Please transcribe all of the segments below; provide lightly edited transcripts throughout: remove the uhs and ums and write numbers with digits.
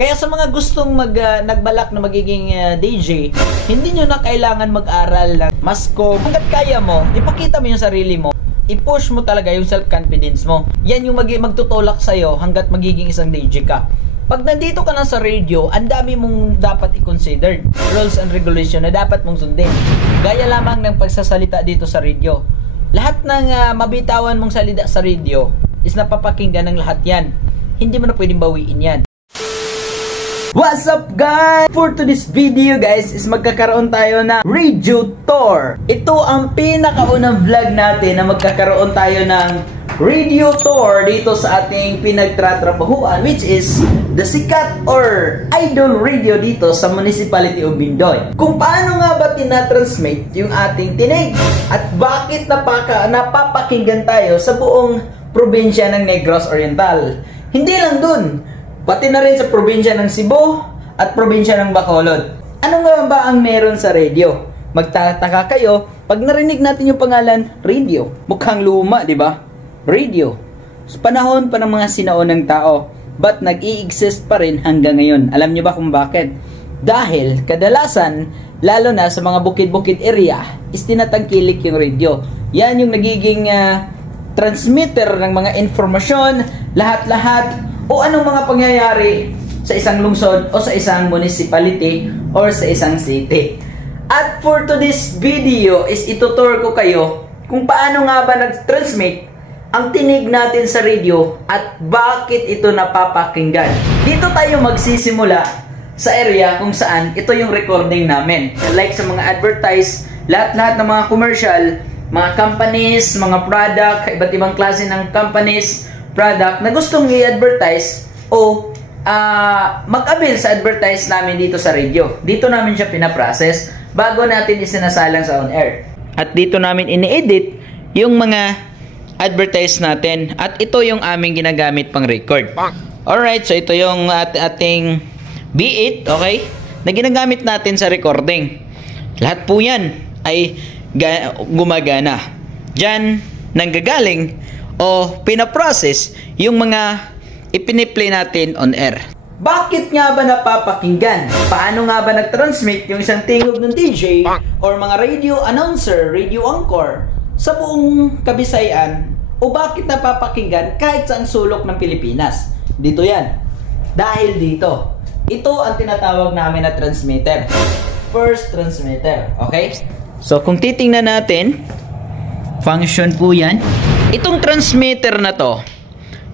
Kaya sa mga gustong nagbalak na magiging DJ, hindi nyo na kailangan mag-aral ng masko. Hanggat kaya mo, ipakita mo yung sarili mo. I-push mo talaga yung self-confidence mo. Yan yung magtutulak sa'yo hanggat magiging isang DJ ka. Pag nandito ka na sa radio, ang dami mong dapat i-consider. Rules and regulation na dapat mong sundin. Gaya lamang ng pagsasalita dito sa radio. Lahat ng mabitawan mong salita sa radio is napapakinggan ng lahat yan. Hindi mo na pwedeng bawiin yan. What's up guys? For today's video guys is magkakaroon tayo ng radio tour. Ito ang pinakaunang vlog natin na magkakaroon tayo ng radio tour dito sa ating pinagtratrabahuan, which is the sikat or idol radio dito sa Municipality of Bindoy. Kung paano nga ba tinatransmit yung ating tinig at bakit napapakinggan tayo sa buong probinsya ng Negros Oriental. Hindi lang dun, pati na rin sa probinsya ng Cebu at probinsya ng Bacolod. Ano nga ba ang meron sa radio? Magtataka kayo pag narinig natin yung pangalan radio. Mukhang luma, di ba? Radio. Sa panahon pa ng mga sinaunang tao, but nag-i-exist pa rin hanggang ngayon. Alam niyo ba kung bakit? Dahil kadalasan, lalo na sa mga bukid-bukid area, is tinatangkilik yung radio. Yan yung nagiging transmitter ng mga informasyon, lahat-lahat, o anong mga pangyayari sa isang lungsod o sa isang municipality or sa isang city. At for today's video is itutur ko kayo kung paano nga ba nag-transmit ang tinig natin sa radio at bakit ito napapakinggan. Dito tayo magsisimula sa area kung saan ito yung recording namin. Like sa mga advertise, lahat-lahat ng mga commercial, mga companies, mga product, iba't ibang klase ng companies, product na gustong i-advertise o mag-avail sa advertise namin dito sa radio. Dito namin siya pinaprocess bago natin isinasalang sa on-air. At dito namin ini-edit yung mga advertise natin at ito yung aming ginagamit pang record. Alright, so ito yung ating B8, okay? Na ginagamit natin sa recording. Lahat po yan ay gumagana. Diyan nanggagaling o pinaprocess yung mga ipiniplay natin on air. Bakit nga ba napapakinggan? Paano nga ba nag-transmit yung isang tingog ng DJ or mga radio announcer, radio anchor sa buong Kabisayan o bakit napapakinggan kahit sa sulok ng Pilipinas? Dito yan. Dahil dito. Ito ang tinatawag namin na transmitter. First transmitter. Okay? So kung titingnan natin, function po yan. Itong transmitter na to,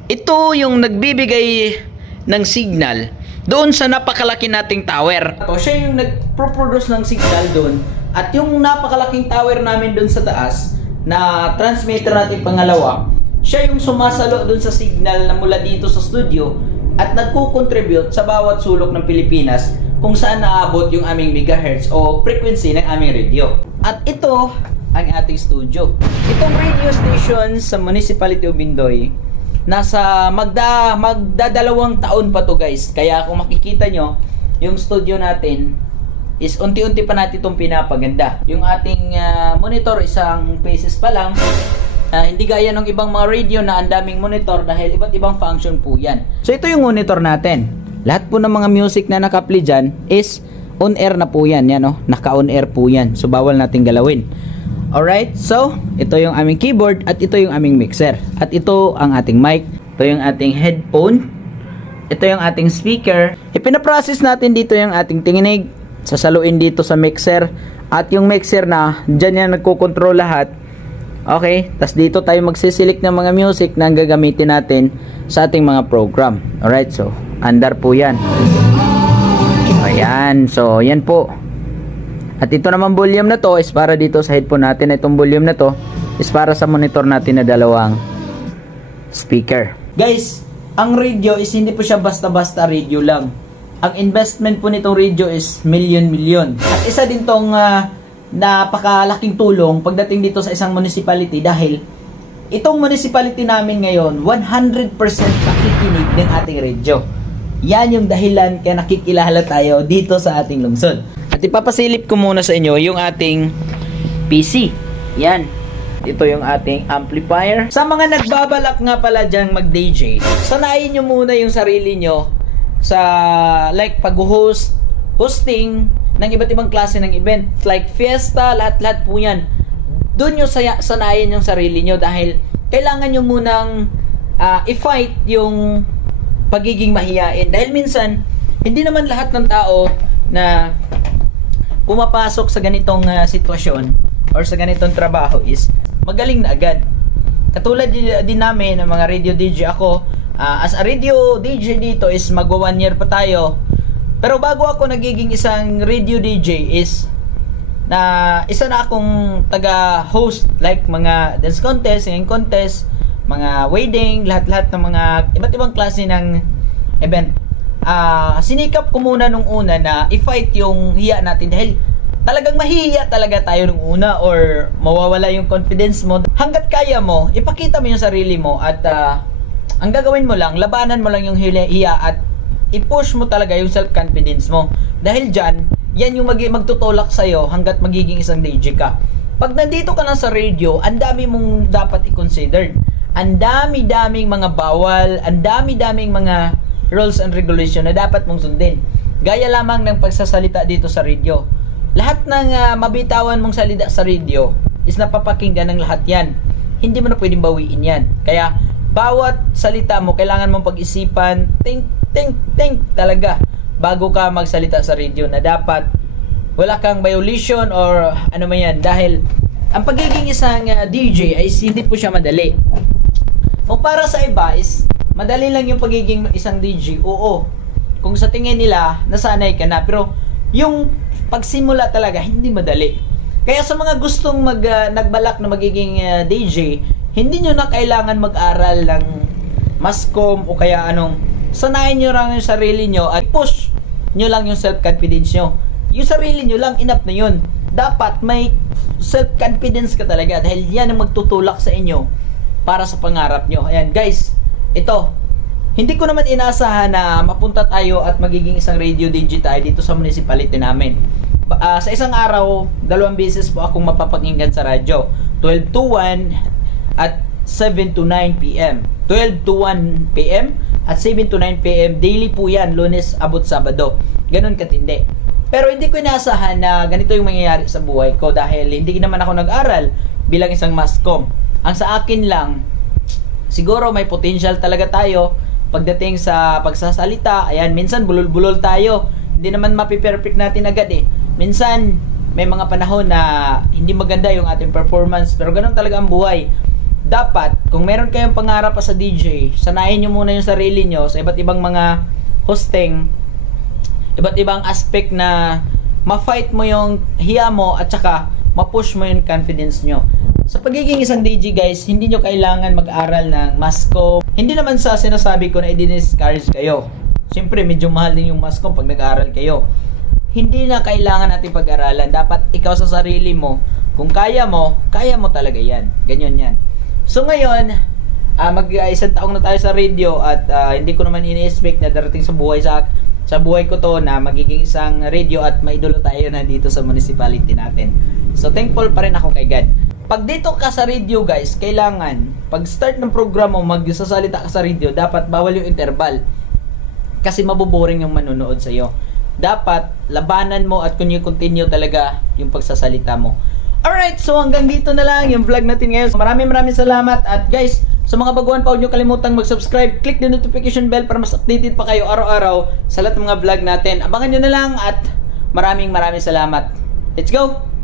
ito yung nagbibigay ng signal doon sa napakalaki nating tower. Siya yung nagpo-produce ng signal doon at yung napakalaking tower namin doon sa taas na transmitter natin pangalawa, siya yung sumasalo doon sa signal na mula dito sa studio at nagko-contribute sa bawat sulok ng Pilipinas kung saan naabot yung aming megahertz o frequency ng aming radio. At ito ang ating studio. Itong radio station sa Municipality of Bindoy, nasa magdadalawang taon pa to guys. Kaya kung makikita nyo, yung studio natin is unti-unti pa natin itong pinapaganda. Yung ating monitor, isang pieces pa lang. Hindi gaya ng ibang mga radio na ang daming monitor dahil iba't ibang function po yan. So ito yung monitor natin. Lahat po ng mga music na nakapli dyan is on air na po yan. Yan, oh, naka-on air po yan. So bawal natin galawin. Alright, so ito yung aming keyboard at ito yung aming mixer. At ito ang ating mic. Ito yung ating headphone. Ito yung ating speaker. Ipinaprocess natin dito yung ating tinginig. Sasaluin dito sa mixer. At yung mixer na, dyan yan nagkocontrol lahat. Okay, tas dito tayo magsiselect ng mga music na gagamitin natin sa ating mga program. Alright, so andar po yan. Ayan, so yan po. At ito naman volume na to is para dito sa headphone natin. Itong volume na to is para sa monitor natin na dalawang speaker. Guys, ang radio is hindi po siya basta-basta radio lang. Ang investment po nitong radio is milyon-milyon. At isa din tong napakalaking tulong pagdating dito sa isang municipality dahil itong municipality namin ngayon 100% nakikinig ng ating radio. Yan yung dahilan kaya nakikilala tayo dito sa ating lungsod. At ipapasilip ko muna sa inyo yung ating PC. Yan. Ito yung ating amplifier. Sa mga nagbabalak nga pala dyang mag-DJ, sanayin nyo muna yung sarili nyo sa like hosting ng iba't ibang klase ng event like fiesta, lahat-lahat po yan. Doon nyo sanayin yung sarili nyo dahil kailangan nyo munang i-fight yung pagiging mahiyain. Dahil minsan, hindi naman lahat ng tao na pumapasok sa ganitong sitwasyon or sa ganitong trabaho is magaling na agad. Katulad din namin ng mga radio DJ ako, as a radio DJ dito is magwa 1 year pa tayo. Pero bago ako nagiging isang radio DJ is isa na akong taga-host like mga dance contest, singing contest, mga wedding, lahat-lahat ng mga iba't ibang klase ng event. Sinikap ko muna nung una na i-fight yung hiya natin dahil talagang mahihiya talaga tayo nung una or mawawala yung confidence mo. Hanggat kaya mo, ipakita mo yung sarili mo at ang gagawin mo lang, labanan mo lang yung hiya at i-push mo talaga yung self-confidence mo. Dahil dyan, yan yung magtutulak sa'yo hanggat magiging isang DJ ka. Pag nandito ka na sa radio, ang dami mong dapat i-consider. Ang dami-daming mga bawal, ang dami-daming mga rules and regulation na dapat mong sundin. Gaya lamang ng pagsasalita dito sa radio. Lahat ng mabitawan mong salita sa radio is napapakinggan ng lahat yan. Hindi mo na pwedeng bawiin yan. Kaya, bawat salita mo, kailangan mong pag-isipan, think talaga bago ka magsalita sa radio na dapat wala kang violation or ano man yan. Dahil, ang pagiging isang DJ ay hindi po siya madali. O para sa iba is, madali lang yung pagiging isang DJ. Oo, kung sa tingin nila, nasanay ka na. Pero, yung pagsimula talaga, hindi madali. Kaya sa mga gustong nagbalak na magiging DJ, hindi nyo na kailangan mag-aral ng mascom o kaya sanayin nyo lang yung sarili nyo at push nyo lang yung self-confidence nyo. Yung sarili nyo lang, enough na yun. Dapat may self-confidence ka talaga dahil yan ang magtutulak sa inyo para sa pangarap nyo. Ayan guys, ito. Hindi ko naman inaasahan na mapunta tayo at magiging isang radio DJ tayo dito sa municipality namin. Sa isang araw, 2 beses po akong mapapakinggan sa radyo. 12 to 1 at 7 to 9 p.m. 12 to 1 p.m. at 7 to 9 p.m. Daily po yan, Lunes abot Sabado. Ganun katindi. Pero hindi ko inaasahan na ganito yung mangyayari sa buhay ko dahil hindi naman ako nag-aral bilang isang mascom. Ang sa akin lang, siguro may potential talaga tayo pagdating sa pagsasalita. Ayan, minsan bulol-bulol tayo. Hindi naman mapiperfect natin agad eh. Minsan, may mga panahon na hindi maganda yung ating performance. Pero ganun talaga ang buhay. Dapat, kung meron kayong pangarap pa sa DJ, sanayin nyo muna yung sarili nyo sa iba't ibang mga hosting, iba't ibang aspect na ma-fight mo yung hiya mo at saka ma-push mo yung confidence nyo. Sa pagiging isang DJ guys, hindi nyo kailangan mag-aral ng mascom. Hindi naman sa sinasabi ko na i-discourage kayo. Siyempre, medyo mahal din yung mascom pag nag-aaral kayo. Hindi na kailangan natin pag-aralan. Dapat ikaw sa sarili mo, kung kaya mo talaga yan. Ganyan yan. So ngayon, mag-isang taong na tayo sa radio at hindi ko naman ini-expect na darating sa buhay ko to na magiging isang radio at maidolo tayo na dito sa municipality natin. So thankful pa rin ako kay God. Pag dito ka sa radio guys, kailangan pag start ng program mo, magsasalita ka sa radio, dapat bawal yung interval. Kasi maboboring yung manonood sa iyo. Dapat labanan mo at continue talaga yung pagsasalita mo. Alright, so hanggang dito na lang yung vlog natin ngayon. Maraming salamat at guys, sa mga baguhan pa, huwag nyo kalimutang mag-subscribe, click the notification bell para mas updated pa kayo araw-araw sa lahat ng mga vlog natin. Abangan nyo na lang at maraming salamat. Let's go!